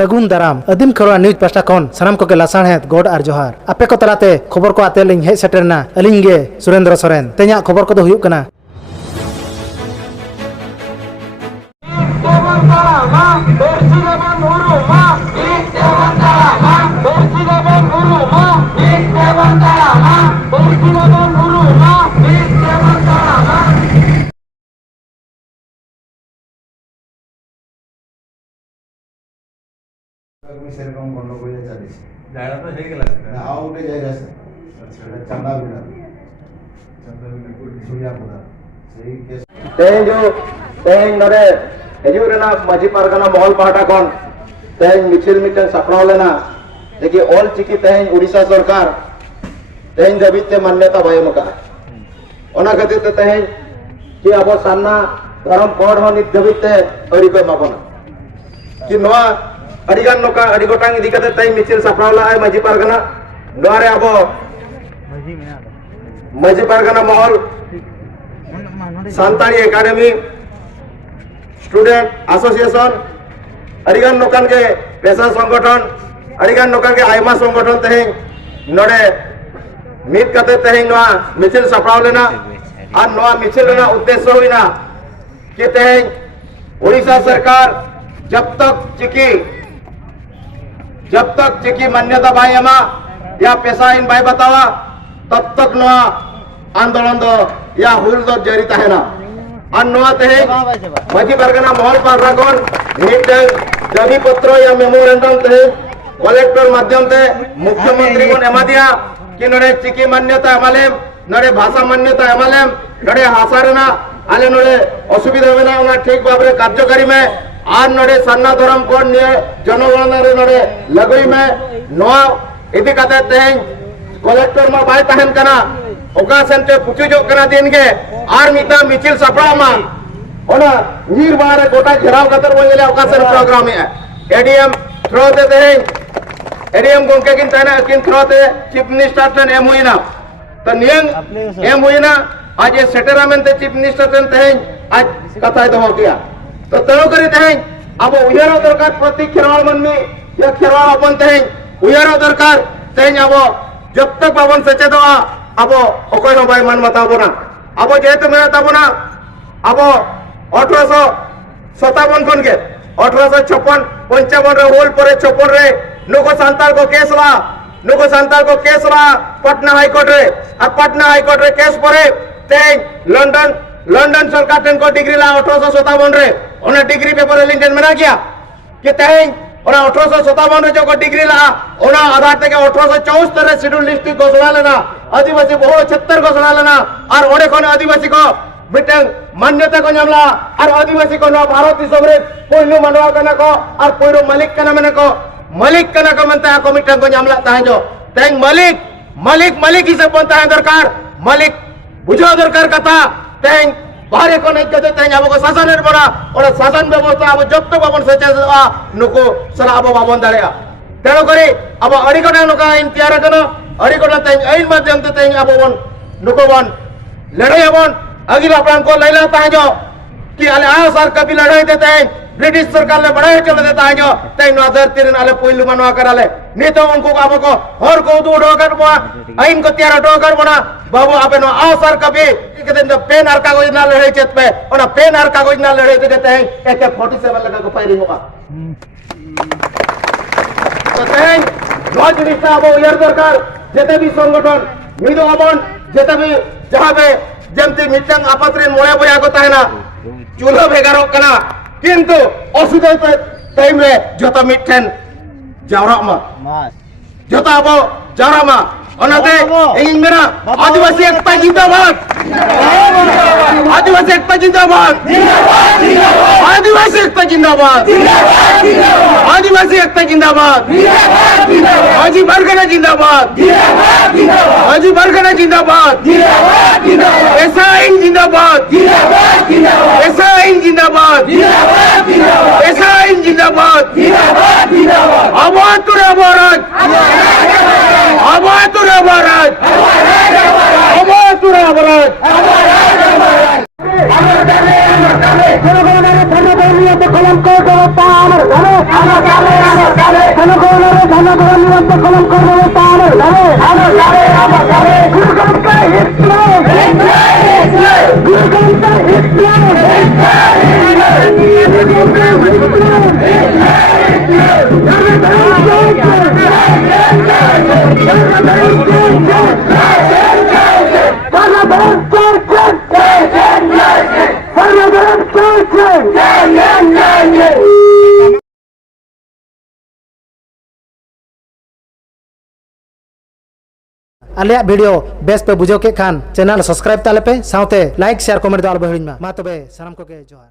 सगुन दाराम आदिम Kharwa news pasta खन सानाम को लासाणहेद गोड आर जोहार आपे को तलाते खबर को आते लिंग हे सेटरना अलिंग गे सुरेंद्र सोरेन तेया खबर को दो हुयुक कना সেরকম গন্ডগোল চালিয়েছে জায়গাটা হয়ে গেল আউটে জায়গা আছে আচ্ছা চান্দা বিনা সুরিয়াপুরা সেই কেস तेज नरे हजूरना माजी पारगाना महल पाहटा कौन तेज मिছিল मिटन सपना लेना देखिए ऑल चिकी तेज उड़ीसा सरकार तेज दबिते मान्यता बाय मका ओना खातिर ते तेज कि अब सान्ना धर्म कोड हो नित दबिते अरि को माबना कि नवा अडिगान नोका अडि गोटांग इदि कते तेज मिছিল सपना ला माजी पारगाना नोरे अब माजी पारगाना महल सांताली एकेडमी स्टूडेंट एसोसिएशन अडिगान नोकान के पेशा संगठन अडिगान नोकान के आयमा संगठन तेहें नोडे मित कते तेहें नोआ मिছিল सपड़ाव लेना और नोआ मिছিল लेना उद्देश्य हुईना कि तेहें उड़ीसा सरकार जब तक चिकी मान्यता बाय एमा या पेशा इन बाय बतावा तब तक नोआ आंदोलन दो या हुल दो जारी तहना अन्नवा तेहें माजी पारगाना महल पारगान मिटन दाबी पत्र या मेमोरेंडम तेहें कलेक्टर माध्यम से मुख्यमंत्री को एमा दिया कि नडे चिकी मान्यता एमालेम नडे भाषा मान्यता एमालेम नडे हासा रेना आले नडे असुविधा मेना ओना ठीक भाबरे कार्यकारी में आर नडे सन्ना धर्म कोड निये जनगणना रे नडे लगई में नोआ इदि कते तेहें कलेक्टर में बाय तहन कना ओकासन ते पुचुजो कना दिन के आर मिता मिছিল सपड़ा मा ओना नीर बारे गोटा घेराव कतर बोले ओकासन प्रोग्राम है एडीएम थ्रो देते हैं एडीएम गोंके किन ताना किन थ्रो ते चीफ मिनिस्टर तन एम हुईना तो नियंग एम हुईना आज ये सेटलमेंट ते चीफ मिनिस्टर तन तें आज कथा दो किया तो तनो करी तें अब उयरो दरकार प्रति खेरवाल मन में या खेरवाल अपन तें उयरो दरकार तें अब जब तक बाबन सचेतवा अब ओकोय हो बाय मान मता बोना अब जेतु मेरा तबना अब 1857 खन के 1856 55 रे होल परे 56 रे नुको सांताल को केस ला पटना हाई कोर्ट रे अब पटना हाई कोर्ट रे केस परे ते लंदन सरकार टेन को डिग्री ला 1857 रे ओना डिग्री पेपर लिंटन मेरा किया कि ते ओना 1857 रे जो को डिग्री ला ओना आधार ते 1874 रे शेड्यूल लिस्ट घोषणा लेना आदिवासी बहुल क्षेत्र घोषणा लेना और ओडे कोन आदिवासी को मिटन मान्यता को नामला और आदिवासी को ना भारत दिसम रे पहिलो मानवा कना को और पहिलो मालिक कना मने को मालिक कना को मनता को मिटन को नामला ताहे जो तें मालिक हिसाब बनता है दरकार मालिक बुझा दरकार कथा तें बाहर को नहीं कहते तें अब को शासन बना और शासन व्यवस्था अब जब तक बाबन सचे नुको सला अब बाबन दाड़िया तेणु करी अब अड़ीकोटा नुका इन तैयार कनो अड़ीकोटा तें आइन माध्यम ते तें अब बन नुको बन लड़ाई बन अगिला प्राण को लैला ताहे जो कि आले आ सर कभी लड़ाई देते हैं ब्रिटिश सरकार ने बढ़ाई चले देता है जो तें नजर तिरन आले पहिलु मनवा कराले नहीं तो उनको अब को हर को उठो कर बना आइन को तैयार उठो कर बना बाबू आपे नो आ सर कभी कहते हैं पेन आर कागज ना लड़ाई चेत पे और पेन आर कागज ना लड़ाई देते हैं AK-47 लगा को फायरिंग होगा तो तें नौ जिनिस अब उयर दरकार जेते भी संगठन मिदो अबन जेते भी जहां पे जमती मिटंग आपत्रे मोया बोया को ताहेना चूल्हा भेगारो कना किंतु असुविधा टाइम रे जतो मिटन जावरा मा जतो अब जावरा मा ओनाते इन मेरा आदिवासी एकता जिंदाबाद आदिवासी एकता जिंदाबाद आदिवासी एकता जिंदाबाद आदिवासी एकता जिंदाबाद हाजी बरगना जिंदाबाद हाजी बरगना जिंदाबाद ऐसा इन जिंदाबाद ऐसा इन जिंदाबाद ऐसा इन जिंदाबाद आबाद तुरे भारत आबाद तुरे भारत आबाद तुरे भारत কলঙ্ক ব্যবস্থা আমার ঘরে আমার ঘরে আমার ঘরে জনগণের জনগণ নিরন্ত কলঙ্ক ব্যবস্থা আমার ঘরে আমার ঘরে আমার ঘরে গুরুগণকে হিটলে গুরুগণকে হিটলে आलिया वीडियो बेस पे बुझो के खान चैनल सब्सक्राइब ताले पे साउते लाइक शेयर कमेंट दो आलो बहिड़िन मा तबे सनम को के जोहार।